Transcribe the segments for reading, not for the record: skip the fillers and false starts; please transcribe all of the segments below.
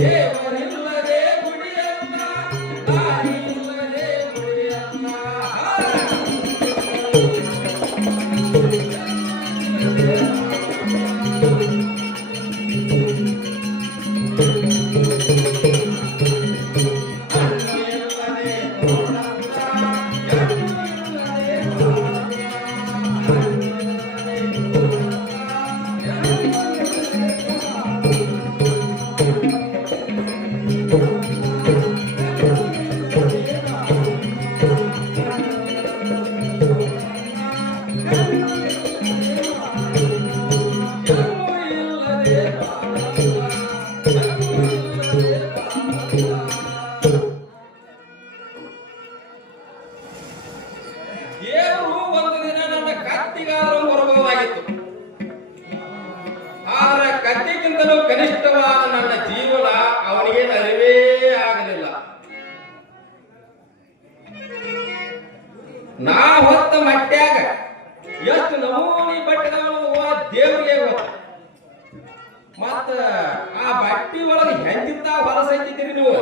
ದೇವರಿಲ್ಲದೆ ಗುಡಿಯಲ್ಲ ದಾರಿಯಿಲ್ಲದೆ ಗುಡಿಯಲ್ಲ ದೇವರು ಒಂದು ದಿನ ನನ್ನ ಕತ್ತಿಗಾದರೂ ಬರಬಹುದಾಗಿತ್ತು. ಆದರೆ ಕತ್ತಿಗಿಂತಲೂ ಕನಿಷ್ಠವಾದ ನನ್ನ ಜೀವನ ಅವನಿಗೆ ಅರಿವೇ ಆಗಲಿಲ್ಲ. ನಾ ಹೊತ್ತ ಮಟ್ಟ್ಯಾಗ ಎಷ್ಟು ನಮೂನಿ ಬಟ್ಟೆದವನು ದೇವರಿಗೆ ಗೊತ್ತ. ಮತ್ತ ಆ ಬಟ್ಟಿ ಒಳಗೆ ಹೆಂಗಿತ್ತ ಹೊಲಸೈತಿದ್ದೀರಿ ನೀವು.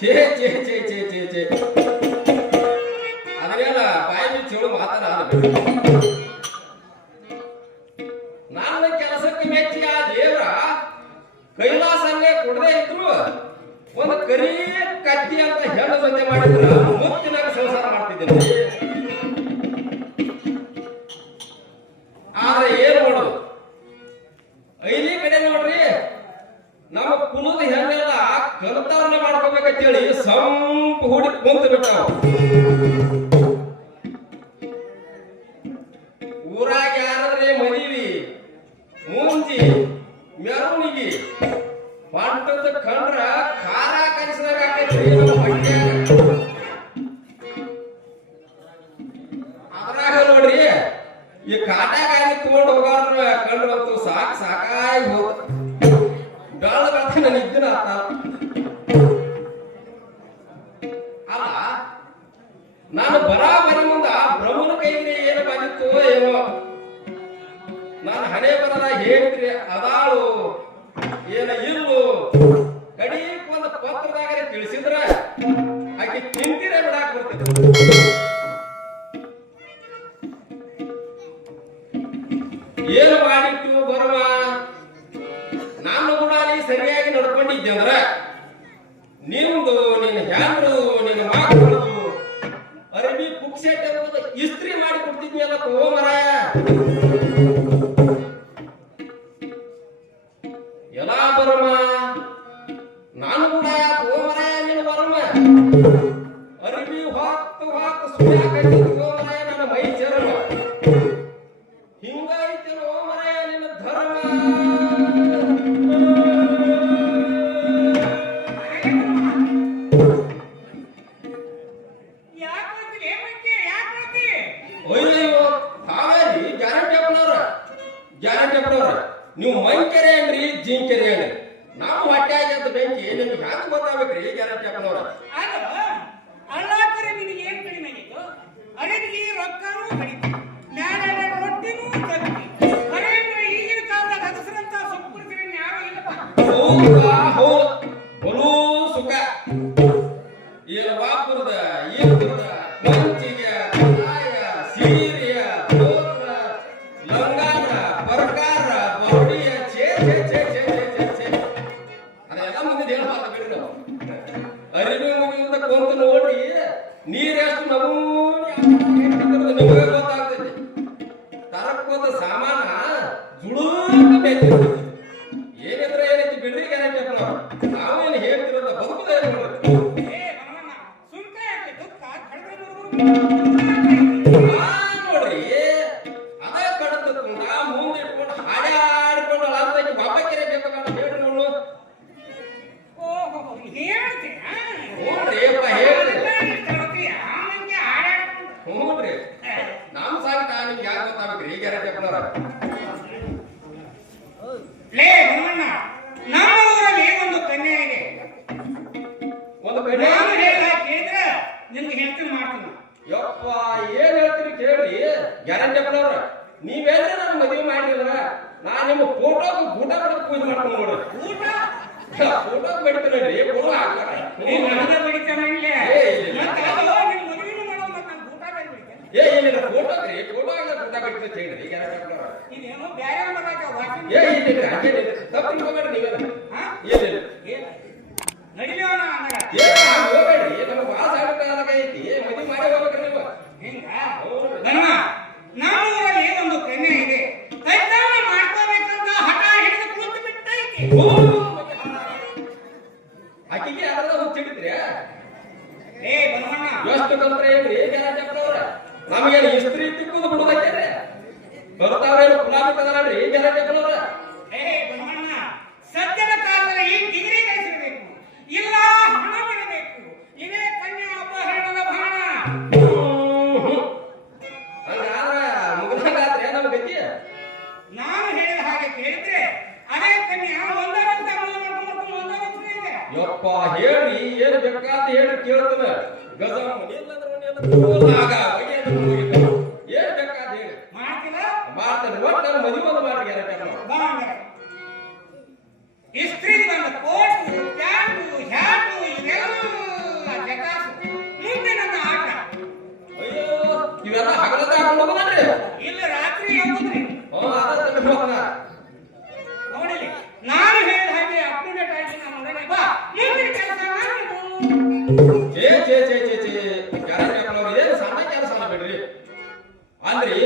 ಛೇ ಛೇ ಛೇ ಛೇ ಛೇ ಛೇ ಅದನ್ನೆಲ್ಲ ಬಾಯಿ ಚೇಳು ಮಾತನಾಡಬೇಕು. ನನ್ನ ಕೆಲಸಕ್ಕೆ ಮೆಚ್ಚಿ ಆ ದೇವರ ಕೈಲಾಸನ್ನೇ ಕೊಡದೇ ಇದ್ರು ಒಂದು ಕರಿ ಕತ್ತಿ ಅಂತ ಹೆಣ್ಣು ಜೊತೆ ಮಾಡಿದ್ರ ಮುತ್ತಿನಾಗ ಸಂಸಾರ ಮಾಡ್ತಿದ್ದೇನೆ. ಆದ್ರೆ ಏನ್ ಮಾಡೋದು, ಐಲಿ ಕಡೆ ನೋಡ್ರಿ ನಮ್ಮ ಕುಲದ ಹೆಣ್ಣೆಲ್ಲ ಕಲ್ತಾರನ್ನ ಮಾಡ್ಕೋಬೇಕಂತೇಳಿ ಸಂಪು ಹುಡಿ ಕುಂತು ಬಿಟ್ಟಾವ. ಊರಾಗ ಯಾರಾದ್ರೆ ಮದುವೆ ಮುಂಜಿ ಮೆರವಣಿಗೆ ಪಂಟದ ಕಂಡ್ರ ಖಾರ ಕಲಿಸಿದಾಗ ಅದ್ರಾಗ ನೋಡ್ರಿ ಈ ಕಾಟಾಗಾಲಿ ತಗೊಂಡು ಹೋಗೋದ್ರ ಕಂಡ್ರಂತೂ ಸಾಕಾಗಿ ಹೋದ ಗಾಳ ಬರ್ತ ನನ್ನ ಇದ್ದನ ಅಲ್ಲ. ನಾನು ಬರಾಬರಿ ಮುಂದ ಬ್ರಹ್ಮನ ಕೈಗೆ ಏನು ಬಂದಿತ್ತು ಏನೋ, ನಾನು ಹಣೆ ಬರ ಹೇಳಿದ್ರಿ ಅದಾಳು ಏನ ಇಲ್ಲು ಕಡಿ ಒಂದು ಪತ್ರದಾಗ ತಿಳಿಸಿದ್ರ ಆಕೆ ತಿಂತಿರೇ ಬಿಡಾಕ್ ಬರ್ತಿದ್ರು. ಏನು ಮಾಡಿಟ್ಟು ಬರುವ ನಾನು ಕೂಡ ನೀ ಸರಿಯಾಗಿ ನಡ್ಕೊಂಡಿದ್ದೆ ಅಂದ್ರ ನಿಮ್ದು ನಿನ್ನ ಹ್ಯಾಂಡ್ರು ನಿನ್ನ ಮಕ್ಕಳು ಅರಬಿ ಪುಕ್ಸೆಟ್ ಎಂಬುದು ಇಸ್ತ್ರಿ ಮಾಡಿ ಕೊಡ್ತಿದ್ನಿಯಲ್ಲ ಮರಾಯ. ಎಲ್ಲ ಬರಮ ನಾನು ಕೂಡ ಮರಾಯ ನಿನ್ನ ಬರಮ ಅರಬಿ ಹೊತ್ತು ಹೊತ್ತು ಸುಳ್ಳು ಮರಾಯ ನನ್ನ ಮೈ ಚರ್ಮ ಹಿಂಗಾಯ್ತೇನೋ ಮರಾಯ ನಿನ್ನ ಧರ್ಮ. ಅಯ್ಯೋ ಹಾಗಾಗಿ ಗ್ಯಾರಂಟಿ ಅಪ್ಪನವ್ರ ನೀವು ಮಂಕೆರೆ ಅನ್ರಿ ಜಿಂಕೆರೆ ಅನ್ರಿ ನಾವು ಹೊಟ್ಟೆ ಆಗ್ಯದ ಬೆಂಕಿ ನಿಮ್ಗೆ ಹ್ಯಾಂಗ ಗೊತ್ತಾಗ್ಬೇಕ್ರಿ ಗ್ಯಾರಂಟಿ ಅಪ್ಪನವ್ರ. ಅಲ್ಲಾಕರೆ ನಿನಗೆ ಏನ್ ಕಡಿಮೆ ಆಗಿತ್ತು, ಅಡಿಗೆ ರೊಕ್ಕನೂ ಕಡಿಮೆ, ಮ್ಯಾಲೆ ರೊಟ್ಟಿನೂ ಕಡಿಮೆ. ಅರೇಂದ್ರ ಈಗಿನ ಕಾಲದಾಗ ಹಗಸರಂತ ಸುಪ್ಪುರ್ಸಿನ ಯಾರು ಇಲ್ಲಪ್ಪ. ಹೌದು ಬಲೂ ಸುಖ ಏನು ವಾಪುರದ ಈಪುರದ ಮಂಚಿಗೆ ಕಾಯ ಸೀರೆಯ ಗೋತ್ರ ಲಂಗಾನ ಬರ್ಕಾರ ಬೌಡಿಯ ಛೇ ಛೇ ಛೇ ಛೇ ಛೇ ಛೇ ಅದೆಲ್ಲ ಮುಂದೆ ಹೇಳ ಮಾತ ಬಿಡಿ. ನಾವು ಅರಿವಿ ಮುಗಿದ ಕೊಂತ ನೋಡ್ರಿ ನೀರೆಷ್ಟು ನಮೂನಿ ನಿಮಗೆ ಗೊತ್ತಾಗ್ತೈತಿ. ತರಕೋದ ಸಾಮಾನ ಜುಳುಕ ಬೇಕಿರ್ತೈತಿ. ಏನಿದ್ರೆ ಏನೈತಿ ಬಿಡ್ರಿ ಗ್ಯಾರಂಟಿ ಅಪ್ಪ ನಾವೇನು ಹೇಳ್ತಿರೋದ ಬದುಕುದೇ ನೋಡ್ರಿ. ಅದೇ ಕಡತ ಮುಂದೆ ಇಟ್ಕೊಂಡು ಹಾಡಾಡ್ಕೊಂಡು ಅಳಾಡ್ತೈತಿ ಬಾಬಾಕೆರೆ ಬೇಕಾಗ ಹೇಳ್ರಿ ನೋಡು. ನೋಡ್ರಿ ಅಪ್ಪ ಹೇಳ್ರಿ ನೋಡ್ರಿ ನಮ್ ಸಾಕ ನಿಮ್ಗೆ ಯಾಕೆ ಗೊತ್ತಾಗ್ಬೇಕ್ರಿ ಗ್ಯಾರಂಟಿ ಅಪ್ಪನವ್ರ. ಲೇ ನಮ್ಮ ಊರಲ್ಲಿ ಏನೊಂದು ಕನ್ಯೆ ಇದೆ, ಬಡಿತಾನಲ್ರಿ ಕೊಡು ಹಾಕ್ತಾರ ನನಗೆ ಬಡಿತಾನ ಇಲ್ಲೇ ಏ, ಇಲ್ಲ. ಮತ್ತೆ ಅದು ನಿನ್ ಮದುವೆನೂ ಮಾಡೋ ಮತ್ತೆ ನಾನು ಊಟ ಬಡಿಬಿಡ್ತೇನೆ ಏನಿಲ್ಲ ಫೋಟೋ ರೀ ಫೋಟೋ ಆಗಲ್ಲ ಫೋಟೋ ಬಡಿತ ಹೇಳ್ರಿ ಈಗ ಇದೇನೋ ಬ್ಯಾರೆ ಮಾಡಾಕ ವಾಕಿಂಗ್ ಏನಿಲ್ಲ ಹಂಗೇನಿಲ್ಲ ತಪ್ಪು ತಿಳ್ಕೊಬೇಡ್ರಿ ನೀವೆಲ್ಲ ಹಾ ಏನಿಲ್ಲ ನಡಿಲೇವನ ಅನ್ನಗ ಹೋಗ್ಬೇಡ್ರಿ ನಮ್ಗೆ ಭಾಳ ಸಾಗಟ ಐತಿ ಮದುವೆ ಮಾಡೇ ಹೋಗ್ಬೇಕ್ರಿ ನೀವು ಹಿಂಗ ಬನ್ಮ ನಮ್ಮೂರಲ್ಲಿ ಒಂದು ಕನ್ಯೆ ಇದೆ ಕೈತಾನ ಮಾಡ್ಕೋಬೇಕಂತ ಹಠ ಹಿಡಿದು ಕೂತು ಬಿಟ್ಟೈತಿ ಆಕಿಗೆ ಅದೆಲ್ಲ ಹುಚ್ಚಿಡಿದ್ರಿ ಏ ಬನ್ಮಣ್ಣ ಎಷ್ಟು ಕಲ್ತ್ರೆ ಏನ್ರಿ ಗ್ಯಾರಂಟಿಯವ್ರ ನಮಗೇನು ಇಸ್ತ್ರಿ ತಿಕ್ಕುದು ಬಿಡುದೈತೇನ್ರಿ ಬರ್ತಾವ್ರೇನು ಗುಲಾಬಿ ಕದರಲ್ರಿ ಗ್ಯಾರಂಟಿಯವ್ರ ಏ ಬನ್ಮಣ್ಣ ಸದ್ಯದ ಕಾಲದಲ್ಲಿ ಈ ಡಿಗ್ರಿ ಗಳಿಸಿರಬೇಕು ಇಲ್ಲ ಹಣವಿರಬೇಕು ಇದೇ ಕನ್ಯಾ ಅಪಹರಣದ ಬಾಣ ಹಂಗಾದ್ರ ಮುಗಿದಾಗಾದ್ರೆ ನಮ್ಮ ಗತಿ ನಾನು ಹೇಳಿದ ಹಾಗೆ ಕೇಳಿದ್ರೆ ಅದೇ ಕನ್ಯಾ ಒಂದೇ ವರ್ಷ ಒಂದೇ ವರ್ಷ ಇದೆ ಯಪ್ಪ ಹೇಳ್ರಿ ಏನು ಬೇಕಾದ ಹೇಳಿ ಕೇಳ್ತಾನ ಗಜ ಮನೆಯಲ್ಲಾಗ ಏನ್ ಬೇಕಾದ ಹೇಳಿ ಮಾಡ್ತಿಲ್ಲ ಮಾಡ್ತಾನೆ ಒಟ್ಟು ನನ್ನ ಮದುವೆ ಒಂದು ಮಾಡಿ ಗ್ಯಾರಂಟಿ ಬಾ ಹಂಗಾರೆ. ಇಸ್ತ್ರಿ ಬಂದ ಕೋಟು ಪ್ಯಾಂಟು ಹ್ಯಾಟು ಇವೆಲ್ಲ ಜಕಾಸು ಮುಂದೆ ನನ್ನ ಆಟ ಅಯ್ಯೋ ಇವೆಲ್ಲ ಹಗಲದ ಹಾಕೊಂಡು ಹೋಗೋದ್ರಿ ಇಲ್ಲ ರಾತ್ರಿ ಎಂಬುದ್ರಿ ಅದನ್ನ ನೋಡಿಲಿ ನಾನು ಹೇಳಿದ ಹಾಗೆ ಅಪ್ಡೇಟ್ ಆಗಿ ನಾನು ನೋಡೋಣ ಬಾ ಮುಂದಿನ ಕೆಲಸ ಚೇ ಗ್ಯಾರಂಟಿ ಹಾಕೊಳ್ಳೋರು ಏನು ಸಣ್ಣ ಕೆಲಸ ಅಲ್ಲ ಬಿಡ್ರಿ ಅಂದ್ರಿ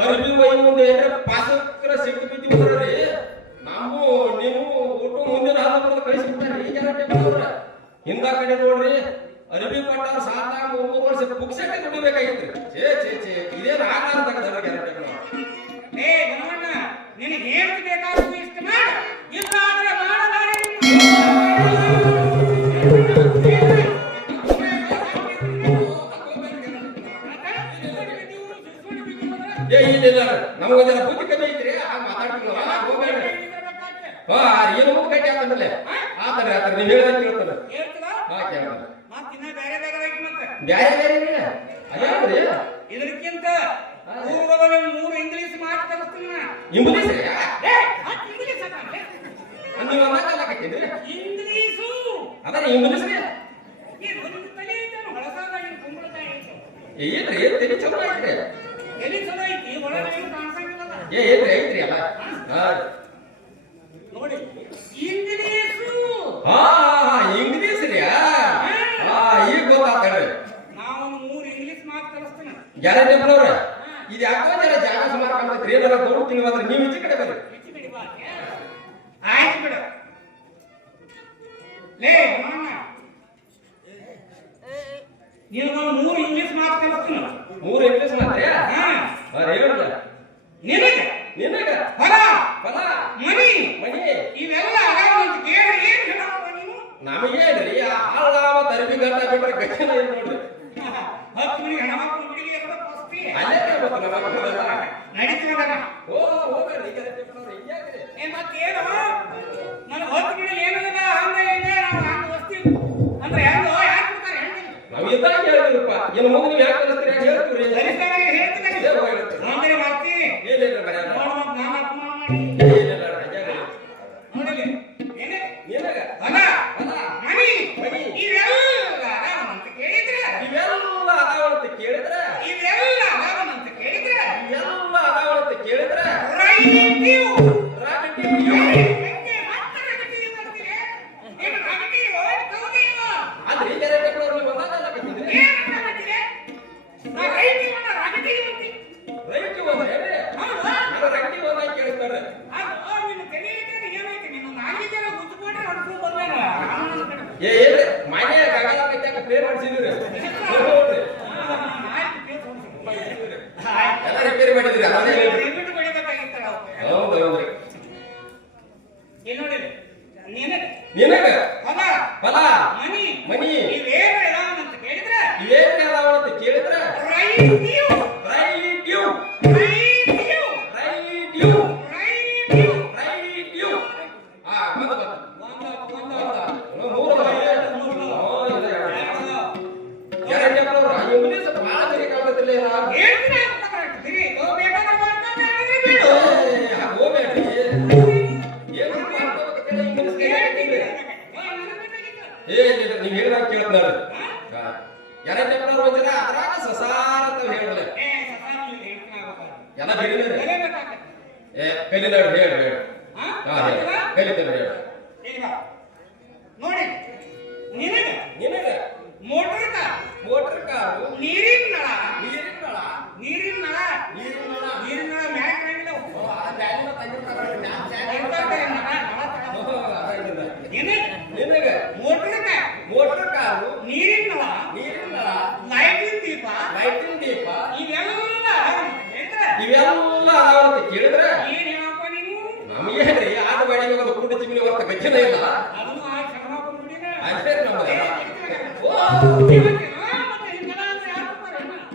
ಅರ್ಬಿ ಒಯ್ಯಿ ಮುಂದೆ ಏನ್ರ ಪಾಸಕರ ಸಿಟ್ಟು ಬಿದ್ದಿ ಬರ್ರಿ ನಾವು ನೀವು ಊಟ ಮುಂದಿನ ಹಾಲು ಕಳಿಸ್ಬಿಟ್ಟಾರಿ ಗ್ಯಾರಂಟಿ ಹಾಕೊಳ್ಳೋರ ಹಿಂದ ಕಡೆ ನೋಡ್ರಿ ಅರ್ಬಿ ಕೊಟ್ಟಾರ ಸಾತ 3 ವರ್ಷ ಪುಕ್ಸಟ್ಟೆ ದುಡಿಬೇಕಾಗಿತ್ರಿ ಚೇ ಇದೇನು ಆಗಲ್ಲ ಗ್ಯಾರಂಟಿ ಹಾಕೊಳ್ಳೋರು ಏ ಗಣವಣ್ಣ ನಿನಗೆ ಏನು ಬೇಕಾದರೂ ಇಷ್ಟ ಮಾಡು ಇಲ್ಲ ಅಂದ್ರೆ ಮಾಡಲಾರೆ ಇಲ್ಲ ನಮಗೊಂದರ ಬುದ್ಧಿ ಕಮ್ಮಿ ಐತ್ರಿ ಹಾಗೆ ಮಾತಾಡ್ತೀವಿ ಏನು ಮುಖ ಕಟ್ಟಿ ಹಾಕಂದ್ರಲ್ಲ ಆತರ ನೀವು ಹೇಳೋದು ಕೇಳ್ತಾನೆ ಹೇಳ್ತೀರಾ ಹಾ ಕೇಳ್ತಾನೆ ಮತ್ತಿನ್ನ ಬೇರೆ ಬೇರೆ ಐತಿ ಮತ್ತೆ ಬ್ಯಾರೆ ಅದ್ರಿ ಇದಕ್ಕಿಂತ ಪೂರ್ವದಲ್ಲಿ 3 ಇಂಗ್ಲಿಷ್ ಮಾತು ಕಲಿಸ್ತೀನಿ ಇಂಗ್ಲೀಷ್ ಇಂಗ್ಲಿಷ್ ನೀವು ಅನ್ನಕತ್ತೀರಿ ಇಂಗ್ಲಿಷು ಅದರ ಇಂಗ್ಲೀಷ್ ರೀ ಒಂದು ತಲೆ ಐತೆ ಹೊಳಸಾದ ಕುಂಬಳಕಾಯಿ ಐತೆ ಏನ್ರಿ ತಲೆ ಚಲೋ ಐತ್ರಿ ಎಲ್ಲಿ ಚಲೋ ಐತಿ ಒಳಗೆ ಏನು ಕಾಣಿಸಂಗಿಲ್ಲ ಐತ್ರಿ ಅಲ್ಲ ನೋಡಿ ಇಂಗ್ಲಿಷು ಇಂಗ್ಲೀಷ್ ರೀ ಈಗ ಗೊತ್ತಾಗ್ತಾರ್ರಿ ನಾವು 3 ಇಂಗ್ಲಿಷ್ ಮಾತು ಕಲಿಸ್ತೀನಿ ಗ್ಯಾರಂಟಿ ಅವ್ರ ಇದು ಯಾಕೋ ಜರ ಜಾಗ ಸುಮಾರು ಕಾಣ್ತೈತ್ರಿ ಏನಾರ ದೊಡ್ಡ ತಿಂಗಳಾದ್ರೆ ನೀವು ಈಚೆ ಕಡೆ ಬರ್ರಿ ಆಯ್ತು ಬಿಡ ಲೇ ಮಾಮ ನೀನು 3 ಇಂಗ್ಲಿಷ್ ಮಾತು ಕಲಿಸ್ತೀನಿ 3 ಇಂಗ್ಲೀಷ್ ಮಾತ್ರಿ ಹೇಳ್ದ ನಿನಗ ಹೊಲ ಹೊಲ ಮನಿ ಮನಿ ಇವೆಲ್ಲ ಅದಾವ ಅಂತ ಕೇಳಿ ಏನ್ ಹೇಳಪ್ಪ ನೀನು ನಮಗೇನ್ರಿ ಹಾಳಾವ ತರಬಿ ಗಂಟ ಬಿಟ್ರೆ ಗಟ್ಟಿನ ಏನ್ ನೋಡ್ರಿ 10 ಮನಿ ಹೆಣ್ಮಕ್ಳು ಹುಡುಗಿ ಎಲ್ಲ ಪಸ್ತಿ ಅಲ್ಲೇ ನಡೀತೀವಲ್ಲ ಹೋಗ್ರಿ ಹಿಂಗ್ಯಾಕ್ರಿ ಏನ್ ಮತ್ತೇನು ನನ್ನ 10 ಮನಿ ಏನದ ಹಂಗ ಏನೇ ನಾವು ಹಂಗ ವಸ್ತಿ ಅಂದ್ರೆ ಹೆಂಗೋ ಯಾಕೆ ಬಿಡ್ತಾರೆ ಹೆಂಗ ನಾವ್ ಇದ್ದಾಗ ಹೇಳಿದ್ರಪ್ಪ ಏನು ಮುಂದೆ ನೀವು ಯಾಕೆ ಕಲಿಸ್ತೀರಿ ಯಾಕೆ ಹೇಳ್ತೀರಿ ಕಲಿಸ್ತಾರೆ ಹೇಳ್ತೀನಿ ಅಂದ್ರೆ ಮಾಡ್ತಿ ಏನಿಲ್ಲ ಮರ್ಯಾದ ನೋಡ್ಬೇಕು ನಾನು ಅಪಮಾನ ಮಾಡಿ ಏನಿಲ್ಲ ನೋಡಿಲಿ ಏನೇ ನಿನಗ ಹೊಲ ಹೊಲ ಮನಿ ಮನಿ ಇವೆಲ್ಲ ಅದಾವಂತ ಕೇಳಿದ್ರೆ ಇವೆಲ್ಲ ಅದಾವಂತ ಕೇಳಿದ್ರೆ ಇವೆಲ್ಲ ಅದಾವಂತ ಕೇಳಿದ್ರೆ ಇವೆಲ್ಲ ಅದಾವಂತ ಕೇಳಿದ್ರೆ ರೈಟಿವ್ ರಾಗಟಿವ್ ಆದ್ರೆ ಗ್ಯಾರಂಟಿ ಅವ್ರು ನೀವು ಒಂದಾಗಲ್ಲ ಕಟ್ಟಿದ್ರಿ ರೈಟ್ ಹೋದ ಹೇಳ್ರಿ ನಾನು ರೈಟ್ ಹೋದ ಕೇಳ್ತಾರೆ ಏನ್ರಿ ಮನೆ ಗಗನ ಕಟ್ಟಾಕ ಪ್ರೇರ್ ಮಾಡಿಸಿದ್ರಿ ಎಲ್ಲ ರಿಪೇರಿ ಮಾಡಿದ್ರಿ ಅದೇ ಹೌದು ಹೌದ್ರಿ ನಿನಗ ಹೊಲ ಮನಿ ಮನಿ ಇವೇನು ಇದಾವಂತ ಕೇಳಿದ್ರೆ ಇವೇನ್ ಅದಾವಂತ ಕೇಳಿದ್ರೆ right you right you right you right you right you right you ಬಂದ ಒಂದ ಮೂರು ಏನಿಲ್ಲ ನೀವು ಹೇಳಿದಾಗ ಕೇಳ್ತಾರ ಎರಡನೇಪ್ನವ್ರು ಒಂದಿನ ಅದ್ರಾಗ ಸಸಾರ ಅಂತ ಹೇಳಿದ್ರೆ ಎಲ್ಲ ಹೇಳಿದ್ರೆ ಕಲಿಲ ಹೇಳಿ ಕಲಿತಾರೆ ಹೇಳಿ ನೋಡಿ ನಿನಗ ನಿನಗ ಮೋಟರ್ ಕಾರು ನೀರಿನ ನಳ ನೀರಿನ ನಳ ಮ್ಯಾಕ್ ನಿನಗ ಮೋಟರ್ ಕಾರು ನೀರಿನ ನಳ ಲೈಟಿನ ದೀಪ ಇವೆಲ್ಲ ಅದಾವಂತ ಕೇಳಿದ್ರೆ ಏನ್ ಹೇಳಪ್ಪ ನೀನು ನಮಗೇನ್ರಿ ಆದ ಬಾಡಿಗೆ ಒಂದು ಕುಂಡ ಚಿಮ್ಮಿನ ಹೊತ್ತ ಗಚ್ಚಿನ ಇಲ್ಲ ಅದನ್ನು ಆ ಶ್ರಮ ಹಾಕೊಂಡ್ಬಿಟ್ಟಿನ ಅಷ್ಟೇ ನಮ್ಮ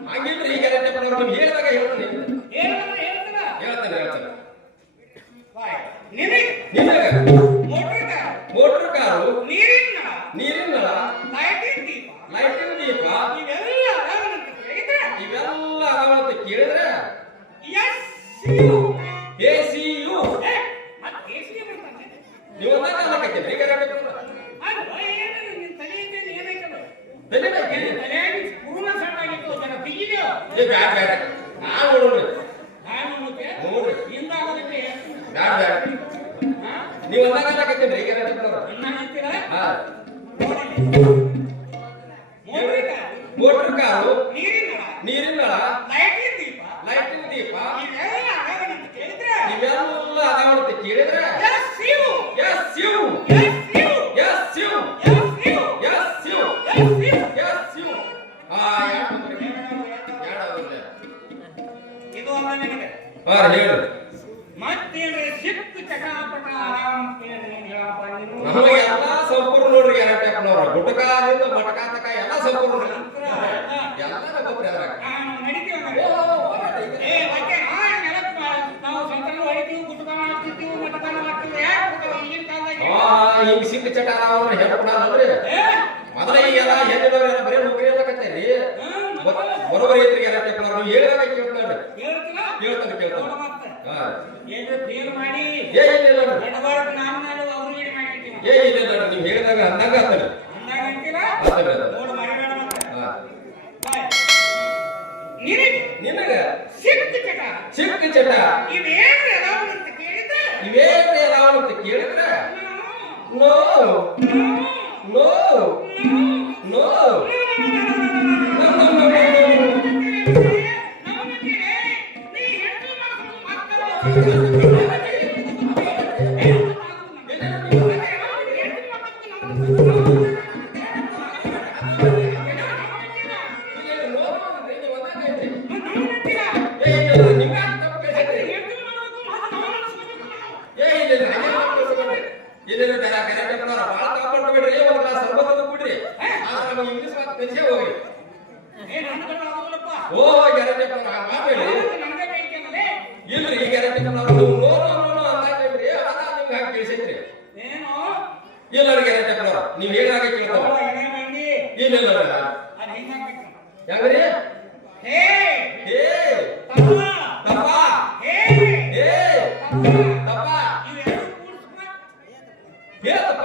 ಹಂಗಿಲ್ರಿ ಈಗ ಎರಡನೇಪ್ನವ್ರು ನಿಮ್ಗೆ ಹೇಳಿದಾಗ ಹೇಳ್ತಾನೆ ಹೇಳ್ತಾನೆ ನಿನಗ ಮೋಟರ್ ಕಾರು ನೀರಿನ ನಳ ಲೈಟಿನ ದೀಪ ಇವೆಲ್ಲ ಅದಾವಂತ ಕೇಳಿದ್ರೆ ಎಸಿಯು ನೀವು ಒಂದಾಗ ಅನ್ನಕತ್ತೀರಿ ಈಗ ನೀವು ಒಂದಾಗ ಅನ್ನಕತ್ತೀರಿ ಈಗ ಮೋಟರ್ ಕಾರು ನೀರಿನ ನಳ ಲೈಟಿನ ದೀಪ ಇವೆಲ್ಲ ಅದಾವಂತ ಕೇಳಿದ್ರೆ ಮತ್ತೇನ್ರಿ ಸಿಕ್ಕು ಚಟಾಪಟ ಆರಾಮ್ ನಮಗೆ ಎಲ್ಲ ಸಂಪೂರ್ಣ ನೋಡ್ರಿ ಎರಡನೇಪ್ನವ್ರ ಗುಟಕಾದಿಂದ ಮಟಕ ತಕ ಎಲ್ಲ ಸಂಪೂರ್ಣ ಎಲ್ಲ ಗೊತ್ತ್ರಿ ಅದ್ರಾಗ ಹಿಂಗ್ ಸಿಕ್ಕ ಚಟ ಹೇಳ್ಕೊಂಡ್ರಿ ಮೊದಲ ಈಗೆಲ್ಲ ಹೆಣ್ಣಿನವ್ರೆಲ್ಲ ಬರೀ ನೌಕರಿ ಹೇಳಕತ್ತೇರಿ ಬರೋಬರಿ ಐತ್ರಿ ಎರಡನೇಪ್ನವ್ರು ನೀವು ಹೇಳಿದಾಗ ಕೇಳ್ತಾನೆ ಏನಿಲ್ಲ ನೀವು ಹೇಳಿದಾಗ ಅಂದಾಗ ಆತಲ್ಲ ನಿನಗ ಸಿಕ್ಕ ಚಟ ಇವೇನ್ರಿ ಅದಾವಂತ ಕೇಳಿದ್ರೆ ನೋ ನೋ ನೋ ಇಲ್ರಿ ಈಗ ಇಲ್ಲರಿಗೆ ನೀವ್ ಹೇಳಿದಾಗ ಕೇಳ್ತಾವ ಇಲ್ಲ ಹೆಂಗ್ರಿ ತಪ್ಪ ತಪ್ಪ ಹೇಳಪ್ಪ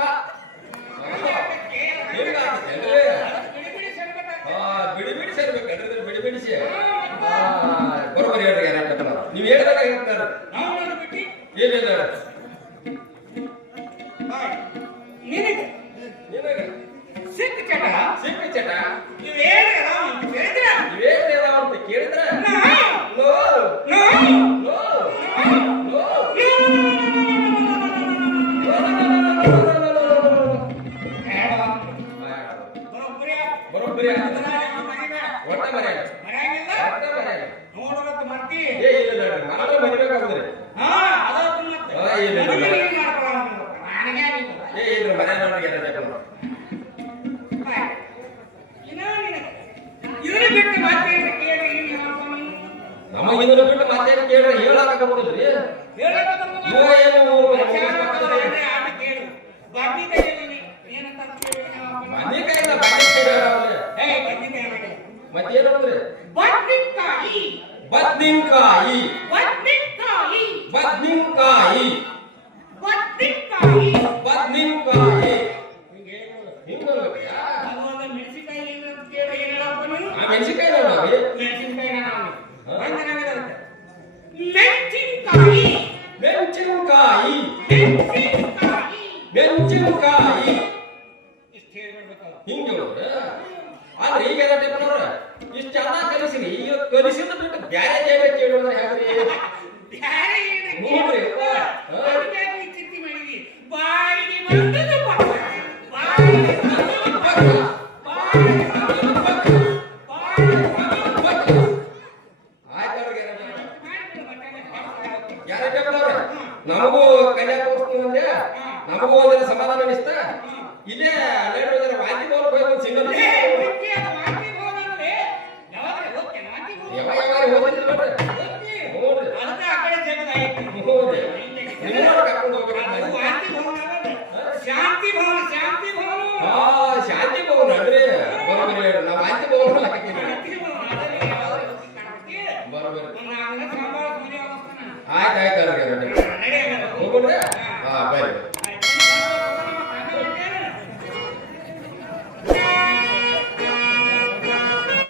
ಬಿಡಿ ಬಿಡಿ ಸೇರ್ಬೇಕಂದ್ರೆ ಬಿಡಿ ಬಿಡಿಸಿ ಬರೋಬರಿ ಹೇಳ್ರಿ ನೀವ್ ಹೇಳಿದಾಗ ಹೇಳ್ತಾರೆ ಏನಿಲ್ಲ ಸಿಕ್ಕ ಚಟ ಇವೇನೇ ಅಂತ ಕೇಳಿದ್ರೆ ನೋ ನೋ ನೋ ಬರೋಬ್ಬರಿ ಒಟ್ಟ ನಮಗ ಇದನ್ನ ಬಿಟ್ಟು ಮತ್ತೆ ಕೇಳ್ರಿ ಹೇಳಾಕ ಬರುದ್ರಿ ಮತ್ತೇನಂದ್ರೆ ಬದ್ನಿಕಾಯಿ ಹಿಂಗ್ ಬರ್ಬೇಕಾ? ಅವಾಗ ಮೆಣಸಿನಕಾಯಿ ಏನು ಅಂತ ಕೇಳಿ ಏನ್ ಹೇಳಪ್ಪ ನೀನು? ಆ ಮೆಣಸಿನ್ಕಾಯಿ ನೋಡವಿ ಮೆಣಸಿನಕಾಯಿ ಮೆಣಸಿನಕಾಯಿ ಮೆಣಸಿನಕಾಯಿ ಮೆಣಸಿನಕಾಯಿ ಮೆಣಸಿನಕಾಯಿ ಮೆಣಸಿನಕಾಯಿ ಇಷ್ಟು ಹೇಳ್ಬಿಡ್ಬೇಕಲ್ಲ. ಹಿಂಗ್ ಹೇಳೋದು ಆದ್ರೆ ಈಗ ಏನಂತ ಇಷ್ಟೆಲ್ಲ ಕಲಿಸಿನಿ ಈಗ ಕಲಿಸಿದ ಬಿಟ್ಟು ಬ್ಯಾರೆ ಜಾಗ ಕೇಳೋದ್ರೆ ಹೆಂಗ್ರಿ? ಬ್ಯಾರೆ ಏನಕ್ಕೆ ನೋಡ್ರಿ. ಅದಕ್ಕೆ ಈ ಚಿಂತೆ ಮಾಡಿದ್ವಿ. ಬಾಯಿಗೆ ಬಂದದ್ದು ಪಕ್ಕ. ಬಾಯಿಗೆ ಬಂದದ್ದು ಪಕ್ಕ. ಬಾಯಿಗೆ ಬಂದದ್ದು ಪಕ್ಕ. ಬಾಯಿಗೆ ಬಂದದ್ದು ಪಕ್ಕ. ನಮಗೂ ಕನ್ಯಾ ತೋರಿಸ್ತೀವಿ ಅಂದ್ರೆ ನಮಗೂ ಒಂದಿನ ಸಮಾಧಾನ ಅನಿಸ್ತ ಇಲ್ಲೇ ನಡೆಯೋದ್ರ ವಾಂತಿ ಬೋಲ್ ಹೋಗಿ ಸಿಂಗಲ್ ಯಾವ ಯಾವ ಹೋಗಿದ್ರಿ ನೋಡ್ರಿ ನೋಡ್ರಿ ಅದಕ್ಕೆ ಆ ಕಡೆ ಜಗದ ಐತಿ. ನೋಡ್ರಿ ನಿಮ್ಮನ್ನ ಕರ್ಕೊಂಡು ಹೋಗ್ಬೇಕು ಅದು ವಾಂತಿ ಭವನ ಅಲ್ಲ. ಶಾಂತಿ ಭವನ ಶಾಂತಿ ಭವನ ಶಾಂತಿ ಭವನ ಅಲ್ರಿ ಬರೋಬರಿ ಹೇಳ್ರಿ ನಾವು ವಾಂತಿ ಭವನ ಹಾಕಿದ್ವಿ ಶಾಂತಿ ಭವನ ಅದರಲ್ಲಿ ಯಾವ್ದು ಕಾಣ್ತಿ? ಬರೋಬರಿ ಒಂದು ಅಂಗ ಸಂಭಾಳ ಪೂಜೆ ಅವಸ್ಥಾನ ಆಯ್ತು ಆಯ್ತು ನಡೆಯಲ್ಲ. ಹೋಗ್ಬಿಡ್ರೆ ಹಾ ಬರ್ರಿ